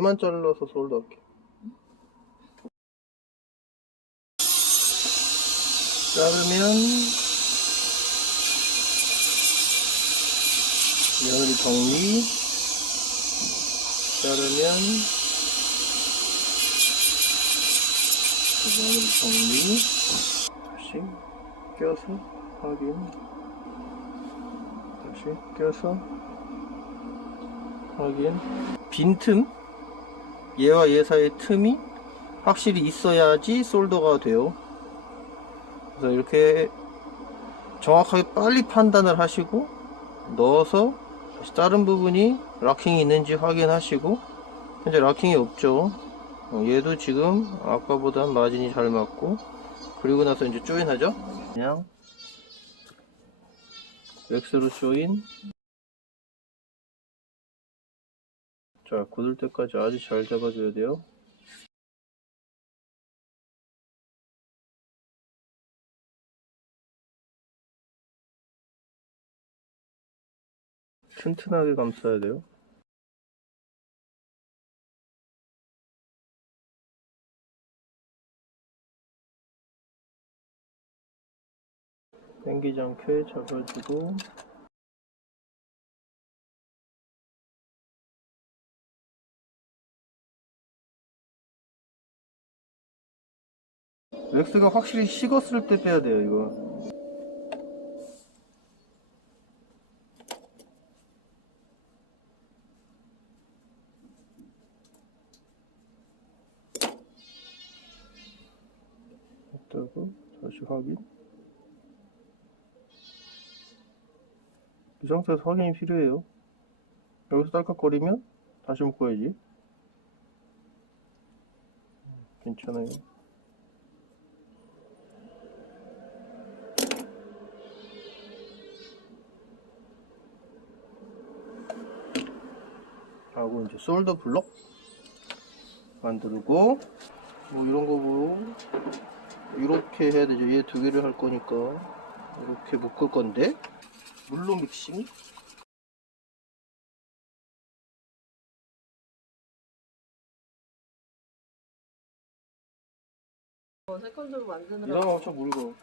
얘만 잘라서 솔드 할게. 자르면 며느리 정리. 자르면 며느리 정리. 다시 껴서 확인. 다시 껴서 확인. 빈틈 얘와 얘 사이의 틈이 확실히 있어야지 솔더가 돼요. 그래서 이렇게 정확하게 빨리 판단을 하시고 넣어서 다시 자른 부분이 락킹이 있는지 확인하시고 현재 락킹이 없죠. 어, 얘도 지금 아까보다 마진이 잘 맞고 그리고 나서 이제 조인하죠. 그냥 엑스로 조인 자 굳을 때까지 아주 잘 잡아줘야 돼요. 튼튼하게 감싸야 돼요. 당기지 않게 잡아주고 렉스가 확실히 식었을 때 빼야 돼요 이거. 했다고? 다시 확인. 이 상태에서 확인이 필요해요. 여기서 딸깍거리면 다시 묶어야지. 괜찮아요 하고 이제 솔더 블럭 만들고 뭐 이런 거고 이렇게 해야 되죠. 얘 두 개를 할 거니까 이렇게 묶을 건데 물로 믹싱 어, 세컨드로 만드느라 이러면 엄청 물고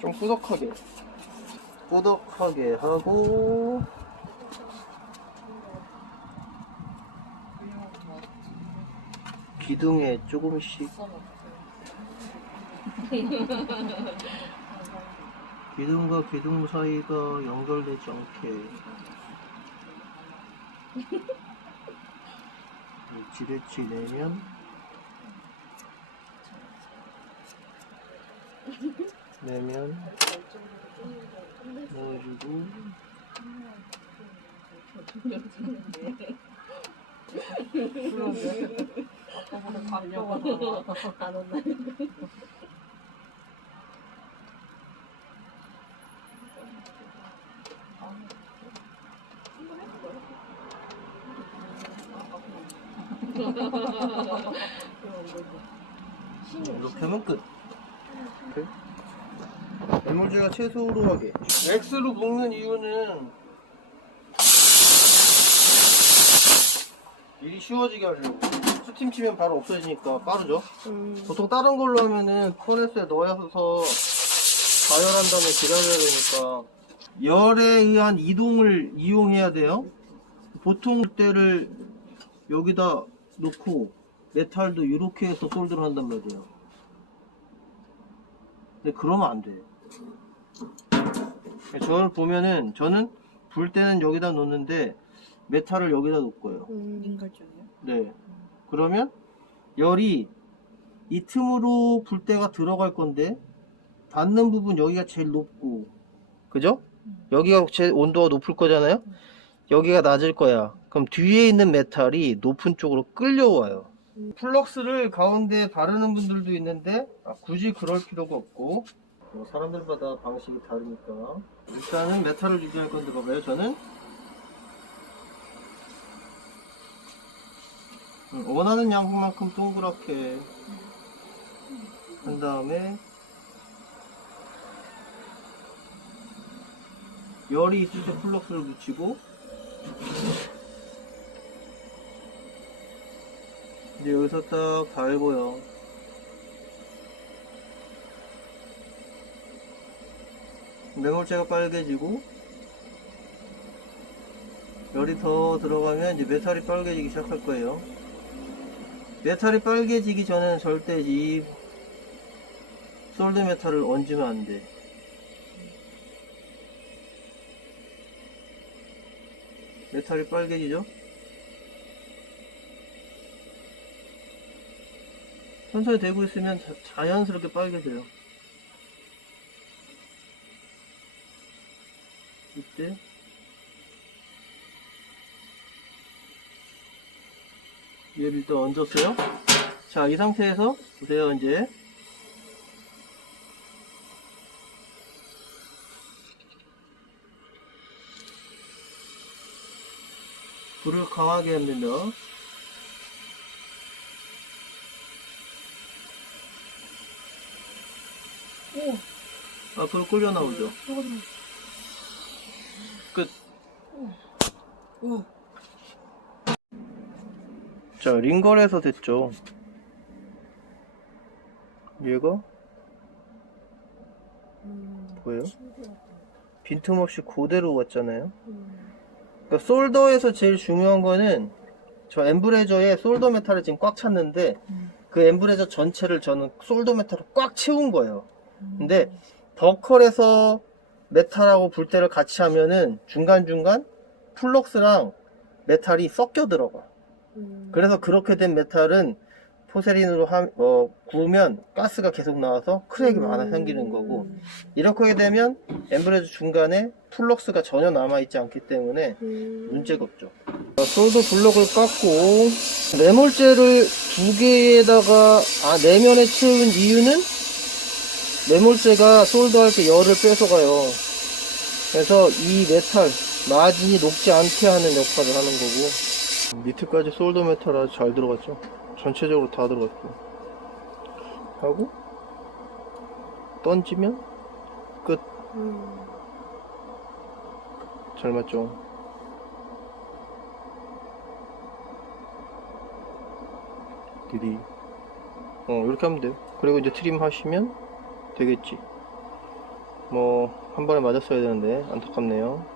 좀 꾸덕하게. 꾸덕하게 하고. 기둥에 조금씩. 기둥과 기둥 사이가 연결되지 않게. 지레치 내면 내면 넣어주고. 안 온다. 이렇게 하면 끝 이렇게 애물제가 최소로 하게. X로 묶는 이유는 일이 쉬워지게 하려고. 스팀 치면 바로 없어지니까 빠르죠? 음, 보통 다른 걸로 하면은 퍼네스에 넣어서 가열한 다음에 기다려야 되니까 열에 의한 이동을 이용해야 돼요. 보통 때를 여기다 놓고 메탈도 이렇게 해서 솔드를 한단 말이에요. 근데 그러면 안 돼. 저를 보면은 저는 불 때는 여기다 놓는데 메탈을 여기다 놓고요. 음, 인갈적이요? 네. 그러면 열이 이 틈으로 불때가 들어갈 건데 닿는 부분 여기가 제일 높고 그죠? 여기가 제 온도가 높을 거잖아요. 여기가 낮을 거야. 그럼 뒤에 있는 메탈이 높은 쪽으로 끌려와요. 플럭스를 가운데 바르는 분들도 있는데 아, 굳이 그럴 필요가 없고 뭐 사람들마다 방식이 다르니까 일단은 메탈을 유지할 건데 봐봐요. 저는 음, 원하는 양분만큼 동그랗게 한 다음에 열이 있을 때 플럭스를 붙이고 이제 여기서 딱 달고요. 매몰체가 빨개지고 열이 더 들어가면 이제 메탈이 빨개지기 시작할 거예요. 메탈이 빨개지기 전에는 절대 이 솔드 메탈을 얹으면 안 돼. 메탈이 빨개지죠? 천천히 대고 있으면 자, 자연스럽게 빨개져요. 이때 얘를 일단 얹었어요. 자, 이 상태에서 보세요, 이제. 불을 강하게 합니다. 오, 앞으로 끌려 나오죠. 좀. 끝. 오, 자, 링걸에서 됐죠. 얘가 음, 뭐예요? 빈틈없이 그대로 왔잖아요. 음, 그러니까 솔더에서 제일 중요한 거는 저 엠브레저에 솔더 메탈을 지금 꽉 찼는데 음, 그 엠브레저 전체를 저는 솔더 메탈로 꽉 채운 거예요. 음. 근데 버컬에서 메탈하고 불때를 같이 하면은 중간중간 플럭스랑 메탈이 섞여 들어가. 음, 그래서 그렇게 된 메탈은 포세린으로 하- 어, 구우면 가스가 계속 나와서 크랙이 많아 생기는 거고 이렇게 되면 엠브레저 중간에 플럭스가 전혀 남아있지 않기 때문에 음, 문제가 없죠. 솔더 블럭을 깎고 매몰제를 두 개에다가 아 내면에 채운 이유는 매몰제가 솔더할 때 열을 뺏어가요. 그래서 이 메탈 마진이 녹지 않게 하는 역할을 하는 거고 밑에까지 솔더 메탈 아주 잘 들어갔죠. 전체적으로 다 들어갔고 하고 던지면 끝. 음, 잘 맞죠? 디디. 어, 이렇게 하면 돼요. 그리고 이제 트림 하시면 되겠지. 뭐, 한 번에 맞았어야 되는데, 안타깝네요.